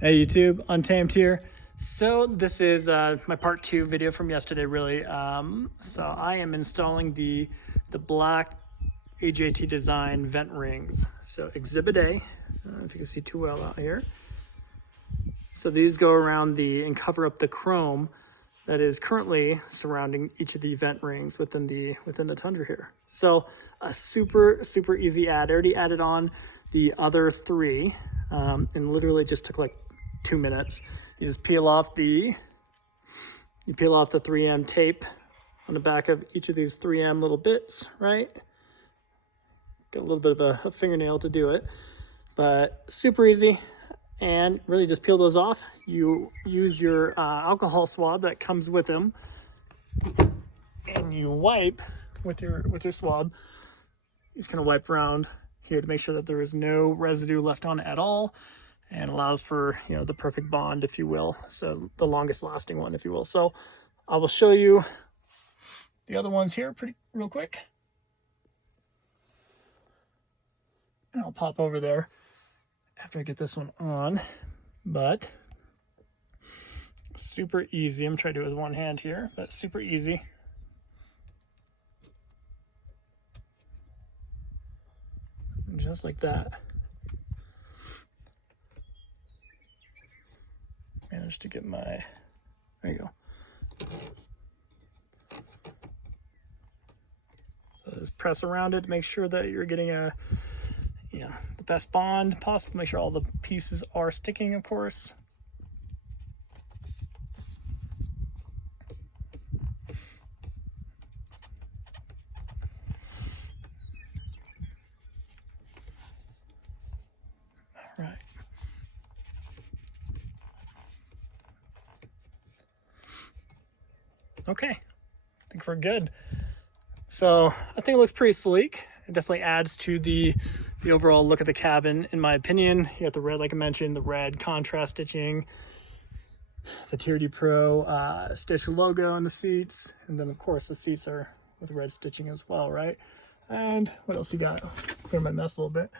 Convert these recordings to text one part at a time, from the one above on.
Hey YouTube, Untamed here. So this is my part 2 video from yesterday, really. So I am installing the black AJT Design vent rings. So Exhibit A, I don't know if you can see too well out here. So these go around and cover up the chrome that is currently surrounding each of the vent rings within the Tundra here. So a super easy add. I already added on the other 3 and literally just took like 2 minutes. You just peel off the 3M tape on the back of each of these 3M little bits, right? Got a little bit of a fingernail to do it, but super easy. And really just peel those off. You use your alcohol swab that comes with them, and you wipe with your swab. You just kind of wipe around here to make sure that there is no residue left on it at all, and allows for, you know, the perfect bond, if you will. So the longest lasting one, if you will. So I will show you the other ones here real quick. And I'll pop over there after I get this one on, but super easy. I'm trying to do it with one hand here, but super easy. And just like that. Managed to get my, there you go. So just press around it to make sure that you're getting the best bond possible. Make sure all the pieces are sticking, of course. All right. Okay, I think we're good. So I think it looks pretty sleek. It definitely adds to the overall look of the cabin, in my opinion. You got the red, like I mentioned, the red contrast stitching, the TRD Pro stitch logo on the seats, and then of course the seats are with red stitching as well, right? And what else you got? Clear my mess a little bit.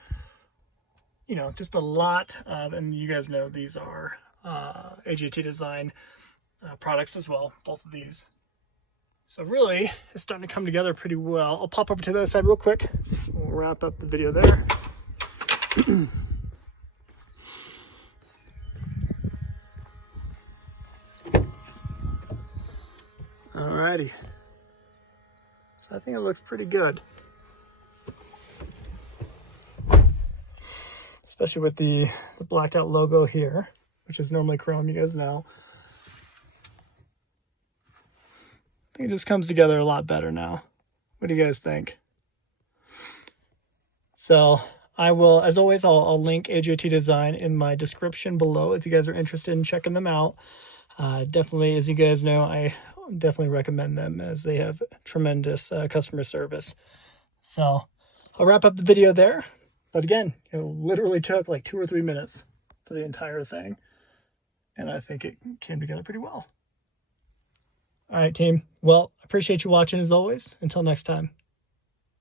You know, just a lot of, and you guys know these are AJT Design products as well, both of these. So really, it's starting to come together pretty well. I'll pop over to the other side real quick. We'll wrap up the video there. Alrighty. So I think it looks pretty good. Especially with the blacked out logo here, which is normally chrome, you guys know. I think it just comes together a lot better now. What do you guys think? So I will, as always, I'll link AJT Design in my description below if you guys are interested in checking them out. Definitely, as you guys know, I definitely recommend them as they have tremendous customer service. So I'll wrap up the video there. But again, it literally took like 2 or 3 minutes for the entire thing. And I think it came together pretty well. All right, team. Well, I appreciate you watching as always. Until next time.